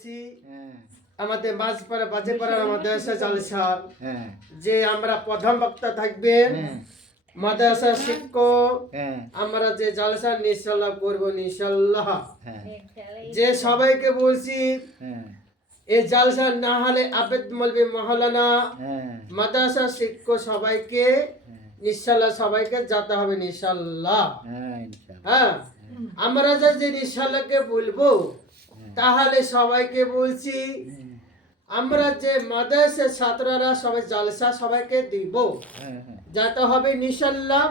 বলছি আমাদের মাঝপাড়া বাজেপাড়ার মাদ্রাসা জালসা যে আমরা প্রধান বক্তা থাকবেন মাদ্রাসা শিক্ষক আমরা যে জালসা ইনশাআল্লাহ করবো ইনশাআল্লাহ যে সবাইকে বলছি এই জালসা না হলে আবেদ মলবি মহলানা মাদ্রাসা শিক্ষক সবাইকে ইনশাআল্লাহ সবাইকে যেতে হবে ইনশাআল্লাহ। হ্যাঁ আমরা যে ইনশাআল্লাহকে বলবো তাহলে সবাইকে বলছি আমরা যে মাদ্রাসা ছাত্ররা সবাই জালসা সবাইকে দিব যেতে হবে ইনশাআল্লাহ।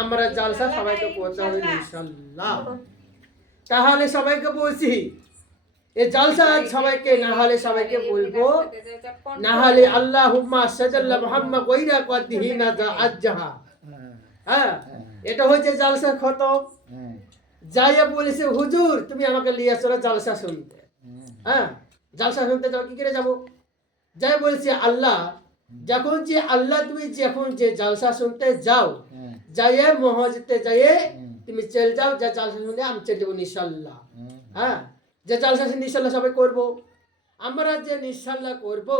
আমরা জালসা সবাইকে করতে হবে ইনশাআল্লাহ। তাহলে সবাইকে বলছি এই জালসা সবাইকে না হলে সবাইকে বলবো না হলে আল্লাহুম্মা সাল্লাল্লাহু মুহাম্মদ ওয়াইরা কদিহি না যা আজহা। হ্যাঁ এটা হচ্ছে জালসা খতম। যাইয়া বলেছে হুজুর তুমি আমাকে নিয়ে চলো জালসা শুনতে। হ্যাঁ জালসা শুনতে যাও কি করে যাবো? যাই বলছি আল্লাহ যখন যে আল্লাহ তুমি যখন যে জালসা শুনতে যাও যাইয়ে মসজিদে যাইয়ে তুমি চল যাও যা জালসা শুনতে আমি চলে যাবো ইনশাআল্লাহ। হ্যাঁ যে জালসা ইনশাআল্লাহ সবাই করবো আমরা যে ইনশাআল্লাহ করবো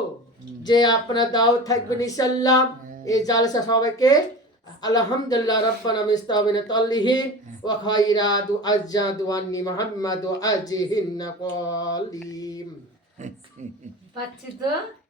যে আপনার দাওয়াত থাকবে ইনশাআল্লাহ। এই জালসা সবাইকে আলহামদুলিল্লাহ রাব্বানা মিস্তাবিনা তাল্লিহিন ওয়া খায়রা দুআজ্জা দুআন্নি মুহাম্মাদু আজিহিন নাকালিম। পাচ্ছি তো